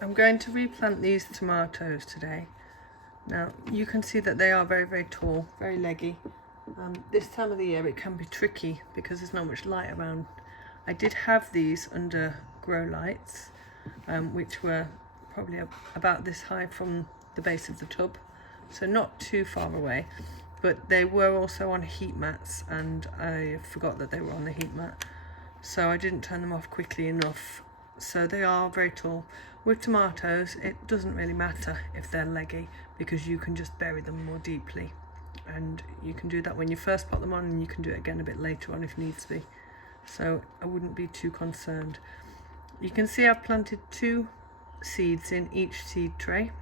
I'm going to replant these tomatoes today. Now you can see that they are very, very tall, very leggy. This time of the year it can be tricky because there's not much light around. I did have these under grow lights, which were probably about this high from the base of the tub, so not too far away, but they were also on heat mats and I forgot that they were on the heat mat, so I didn't turn them off quickly enough. So they are very tall. With tomatoes it doesn't really matter if they're leggy because you can just bury them more deeply, and you can do that when you first put them on, and you can do it again a bit later on if needs be, so I wouldn't be too concerned. You can see I've planted 2 seeds in each seed tray.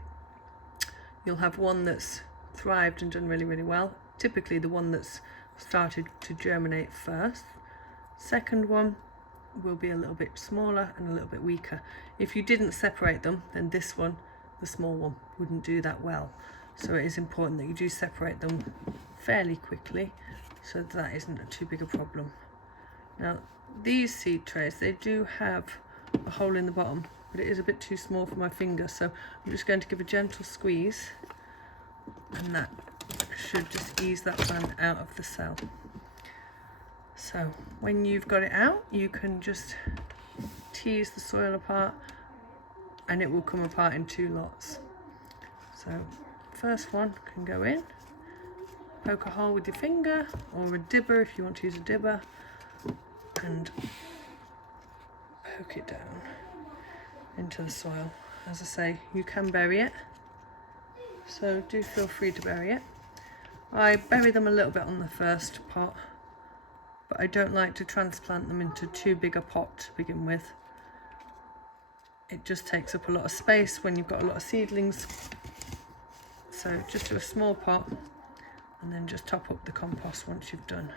You'll have one that's thrived and done really, really well, typically the one that's started to germinate first. Second one will be a little bit smaller and a little bit weaker. If you didn't separate them, then this one, the small one, wouldn't do that well. So it is important that you do separate them fairly quickly so that isn't too big a problem. Now these seed trays, they do have a hole in the bottom, but it is a bit too small for my finger, so I'm just going to give a gentle squeeze, and that should just ease that plant out of the cell. So when you've got it out, you can just tease the soil apart and it will come apart in 2 lots. So first one can go in, poke a hole with your finger or a dibber if you want to use a dibber, and poke it down into the soil. As I say, you can bury it, so do feel free to bury it. I bury them a little bit on the first pot, but I don't like to transplant them into too big a pot to begin with. It just takes up a lot of space when you've got a lot of seedlings. So just do a small pot and then just top up the compost once you've done.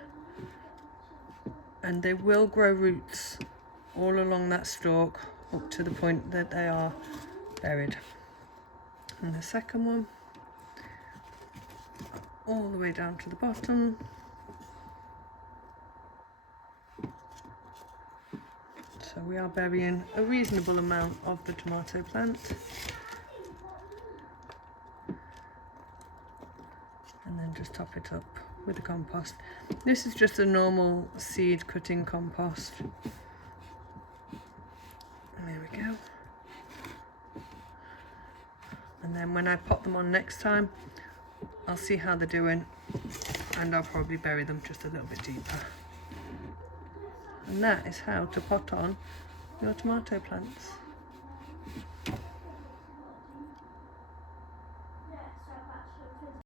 And they will grow roots all along that stalk up to the point that they are buried. And the second one, all the way down to the bottom. So we are burying a reasonable amount of the tomato plant. And then just top it up with the compost. This is just a normal seed cutting compost. And there we go. And then when I pop them on next time, I'll see how they're doing, and I'll probably bury them just a little bit deeper. And that is how to pot on your tomato plants.